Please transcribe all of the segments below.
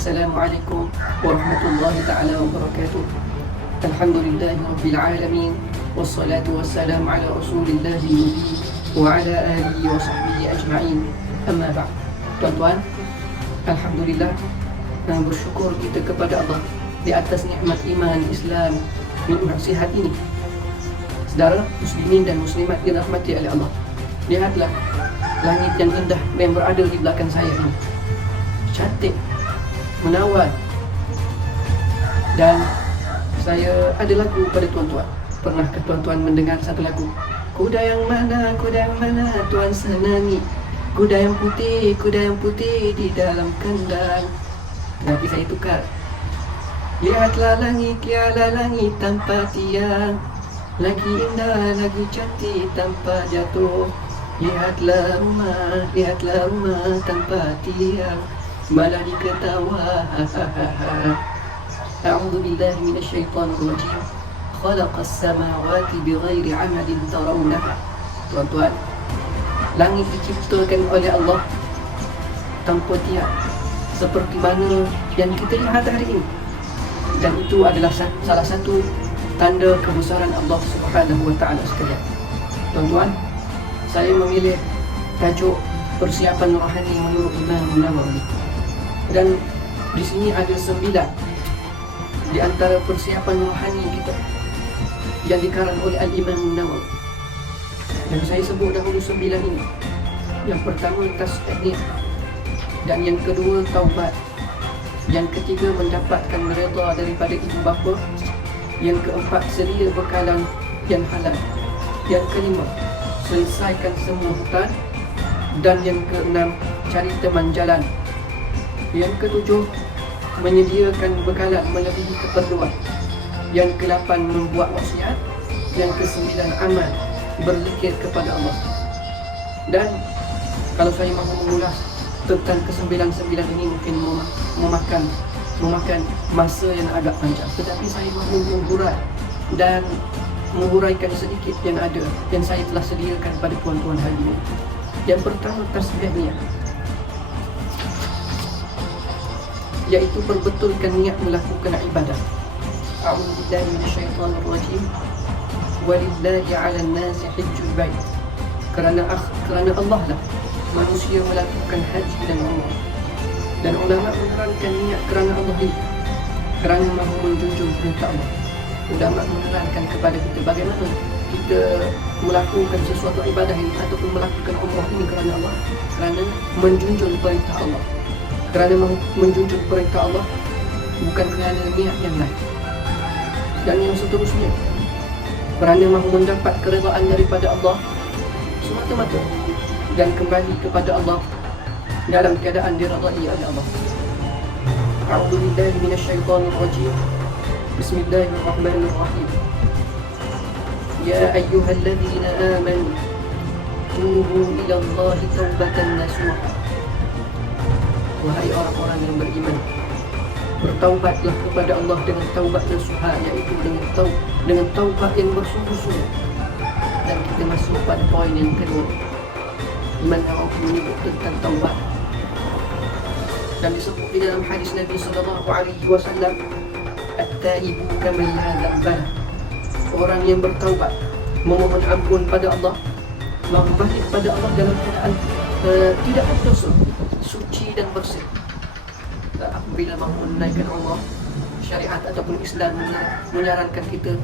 Assalamualaikum warahmatullahi ta'ala wabarakatuh. Alhamdulillahi rabbil alamin. Wassalatu wassalamu ala rasulillahi wa ala alihi wa sahbihi ajma'in. Amma ba'd. Tuan-tuan, Alhamdulillah, bersyukur kita kepada Allah di atas nikmat iman, Islam, nikmat sihat ini. Saudara muslimin dan muslimat dirahmati oleh Allah, lihatlah langit yang indah yang berada di belakang saya ini. Cantik, menawan. Dan saya ada lagu pada tuan-tuan. Pernahkah tuan-tuan mendengar satu lagu? Kuda yang mana tuan senangi? Kuda yang putih di dalam kandang. Tapi saya tukar. Lihatlah langit tanpa tiang, lagi indah, lagi cantik tanpa jatuh. Lihatlah rumah tanpa tiang, malah diketawa. A'udzu billahi minasyaitonir rajim. Khalaqas samawati bighairi 'amadin tarawnaha. Tuan-tuan, langit diciptakan oleh Allah tanpa tiang, seperti mana yang kita lihat hari ini. Dan itu adalah salah satu tanda kebesaran Allah Subhanahu wa taala sekalian. Tuan-tuan, saya memilih tajuk persiapan rohani menurut Imam Nawawi. Dan di sini ada 9 di antara persiapan rohani kita yang dikarang oleh Al-Imam Nawawi. Dan saya sebut dahulu 9 ini. Yang pertama, tasdiq. Dan yang kedua, taubat. Yang ketiga, mendapatkan redha daripada ibu bapa. Yang keempat, sedia bekalan yang halal. Yang kelima, selesaikan semua hutang. Dan yang keenam, cari teman jalan. Yang ketujuh, menyediakan bekalan melebihi keperluan. Yang ke-8, membuat wasiat. Yang ke-9, amal, berzikir kepada Allah. Dan kalau saya mahu mengulas tentang ke-9 ini, mungkin memakan masa yang agak panjang. Tetapi saya mahu menghurai dan menguraikan sedikit yang ada, yang saya telah sediakan pada tuan-tuan hari ini. Yang pertama, tasbihnya, iaitu perbetulkan niat melakukan ibadah. A'udzu billahi minasyaitonir rajim. Walillahi 'alan nasi hajjul bait. Kerana Allah lah manusia melakukan haji dan umrah. Dan ulama menerangkan niat kerana Allah ini, kerana mahu menjunjung perintah Allah. Ulama menerangkan kepada kita bagaimana kita melakukan sesuatu ibadah ini ataupun melakukan umrah ini kerana Allah, kerana menjunjung perintah Allah. Kerana menjunjung perintah Allah, bukan kerana niat yang lain. Dan yang seterusnya, kerana mahu mendapat keredaan daripada Allah semata-mata, dan kembali kepada Allah dalam keadaan diridai oleh Allah. A'udzu billahi minasyaitonir rajim. Bismillahirrahmanirrahim. Ya ayyuhalladzina amanu tubu ila Allahi taubatan nasuha. Wahai orang-orang yang beriman, bertaubatlah kepada Allah dengan taubat nasuha, iaitu dengan taubat yang bersungguh-sungguh. Dan kita masuk pada poin yang kedua, Imam Nawawi menyebut tentang taubat. Dan disebut di dalam hadis Nabi sallallahu alaihi wasallam, at-taibu kaman la dzamba. Orang yang bertaubat, memohon ampun pada Allah, berbalik pada Allah dalam keadaan tidak berdosa, suci dan bersih. Apabila mahu menunaikan Allah, syariat ataupun Islam menyarankan kita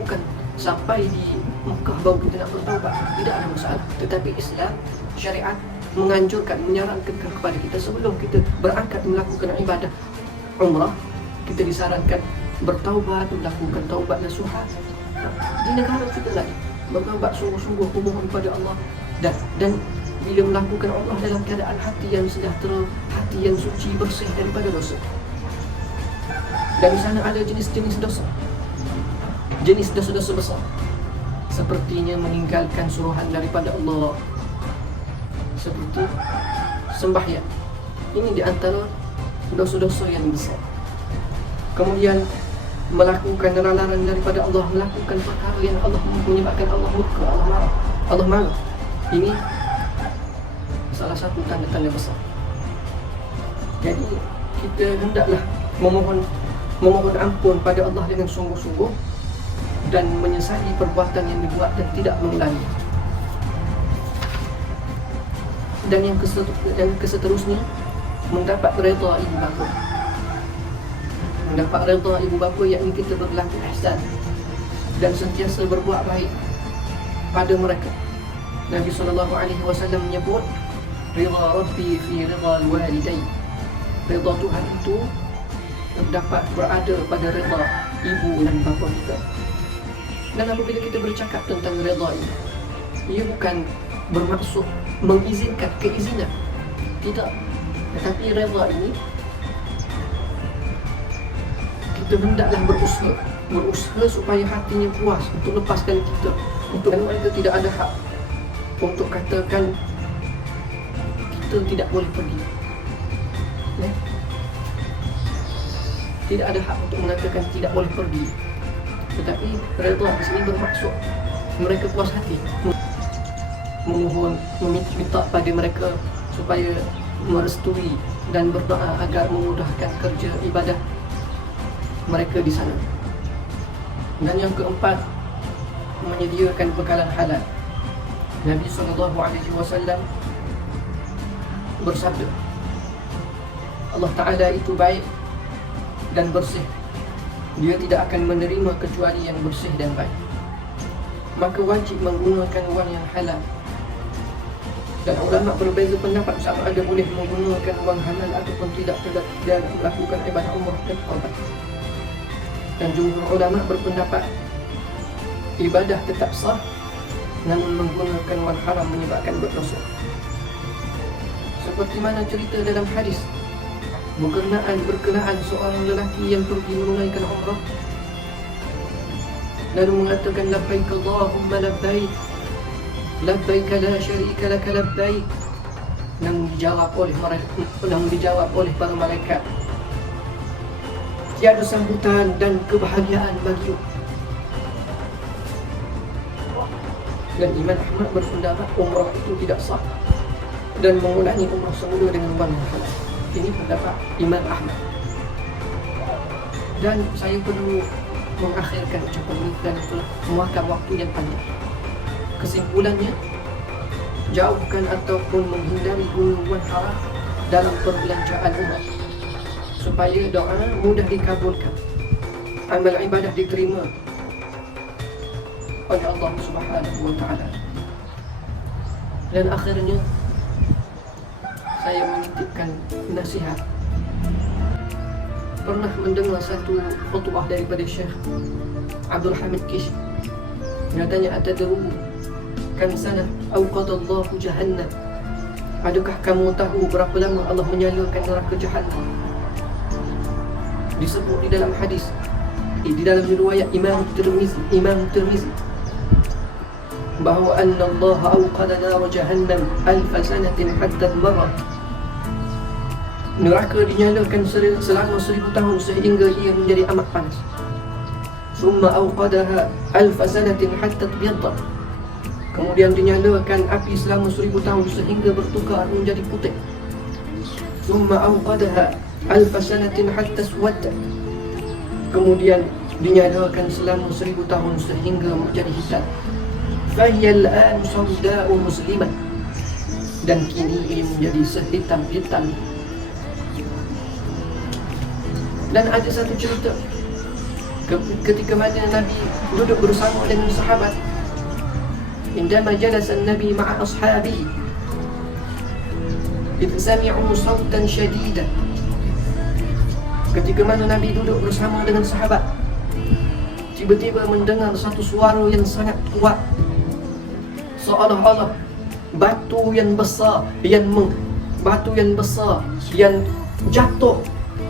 bukan sampai di Mekah baru kita nak bertaubat, tidak ada masalah. Tetapi Islam, syariat menyarankan kepada kita sebelum kita berangkat melakukan ibadah umrah, kita disarankan bertaubat, melakukan taubat nasuha. Di negara kita lagi bertaubat sungguh-sungguh, memohon kepada Allah, dan bila melakukan Allah dalam keadaan hati yang sejahtera, hati yang suci, bersih daripada dosa. Dan di sana ada jenis-jenis dosa, jenis dosa-dosa besar, sepertinya meninggalkan suruhan daripada Allah, seperti sembahyang. Ini di antara dosa-dosa yang besar. Kemudian melakukan larangan daripada Allah, melakukan perkara yang Allah menyebabkan Allah murka, Allah marah. Ini salah satu tanda-tanda besar. Jadi kita hendaklah memohon ampun pada Allah dengan sungguh-sungguh dan menyesali perbuatan yang dibuat dan tidak mengulangi. Dan yang keseterusnya, mendapat redha ibu bapa. Mendapat redha ibu bapa yakni kita berlaku ihsan dan sentiasa berbuat baik pada mereka. Nabi SAW menyebut ridha Rabbi fi ridha al-walidain. Ridha Tuhan itu dapat berada pada ridha ibu dan bapa kita. Dan apabila kita bercakap tentang ridha ini, ia bukan bermaksud mengizinkan keizinan, tidak. Tetapi ridha ini kita hendaklah berusaha supaya hatinya puas untuk lepaskan kita, untuk mereka tidak ada hak untuk katakan kita tidak boleh pergi, ya? Tidak ada hak untuk mengatakan tidak boleh pergi. Tetapi redha di sini bermaksud mereka puas hati, memohon, meminta pada mereka supaya merestui dan berdoa agar memudahkan kerja ibadah mereka di sana. Dan yang keempat, menyediakan bekalan halal. Nabi SAW bersabda, Allah Ta'ala itu baik dan bersih. Dia tidak akan menerima kecuali yang bersih dan baik. Maka wajib menggunakan wang yang halal. Dan ulama berbeza pendapat sama ada boleh menggunakan wang halal ataupun tidak melakukan ibadah umrah dan taubat. Dan jumhur ulama berpendapat ibadah tetap sah, namun menggunakan wang haram menyebabkan berdosa. Seperti mana cerita dalam hadis berkenaan seorang lelaki yang pergi menunaikan umrah lalu mengatakan labbaik Allahumma labbaik labbaik la syarika lak labbaik, namun dijawab oleh para malaikat, tiada sambutan dan kebahagiaan bagimu. Dan Imam Ahmad berpendapat umrah itu tidak sah dan mengulangi umrah semula dengan wang yang halal. Ini pendapat Imam Ahmad. Dan saya perlu mengakhirkan ucapan ini kerana telah memakan waktu yang panjang. Kesimpulannya, jauhkan ataupun menghindari guna-guna haram dalam perbelanjaan umrah supaya doa mudah dikabulkan, amal ibadah diterima oleh Allah Subhanahu wa Ta'ala. Dan akhirnya saya menitipkan nasihat. Pernah mendengar satu khutbah daripada Syekh Abdul Hamid Kish. Katanya, atadru kam sanah awqadallahu jahannam. Adakah kamu tahu berapa lama Allah menyalakan neraka jahannam? Disebut di dalam hadis, di dalam riwayat Imam Tirmizi bahawa anna Allah awqada nar jahannam alf sanatin hatta marrat. Neraka dinyalakan selama 1000 tahun sehingga ia menjadi amat panas. Summa awqadaha alf sanatin hatta tabyadda. Kemudian dinyalakan api selama 1000 tahun sehingga bertukar menjadi putih. Summa awqadaha alf sanatin hatta swadda. Kemudian dinyalakan selama 1000 tahun sehingga menjadi hitam. Fahiya al-an sawda'u musliman. Dan kini ia menjadi sehitam-hitam. Dan ada satu cerita ketika mana Nabi duduk bersama dengan sahabat. Indama jalasa Nabi ma'a ashabi idh sami'u sawtan syadidan. Ketika mana Nabi duduk bersama dengan sahabat, tiba-tiba mendengar satu suara yang sangat kuat, seolah-olah batu yang besar yang jatuh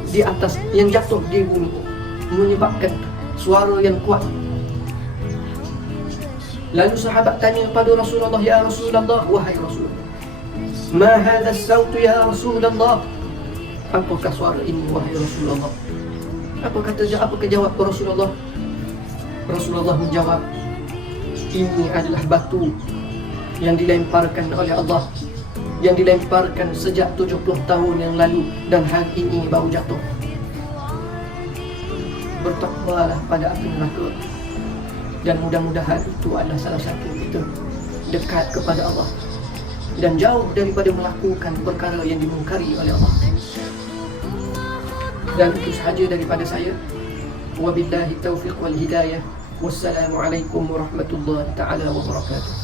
di atas, yang jatuh di bumi, menyebabkan suara yang kuat. Lalu sahabat tanya kepada Rasulullah, ya Rasulullah, wahai Rasulullah, ma hadha as-sawt ya Rasulullah? Apakah suara ini wahai Rasulullah? Apa jawab Rasulullah? Rasulullah menjawab, ini adalah batu yang dilemparkan oleh Allah yang dilemparkan sejak 70 tahun yang lalu dan hari ini baru jatuh. Bertakwalah pada api neraka, dan mudah-mudahan itu adalah salah satu kita dekat kepada Allah dan jauh daripada melakukan perkara yang dimungkari oleh Allah. Dan itu sahaja daripada saya. Wabillahi taufiq wal hidayah. Wassalamualaikum warahmatullahi taala wabarakatuh.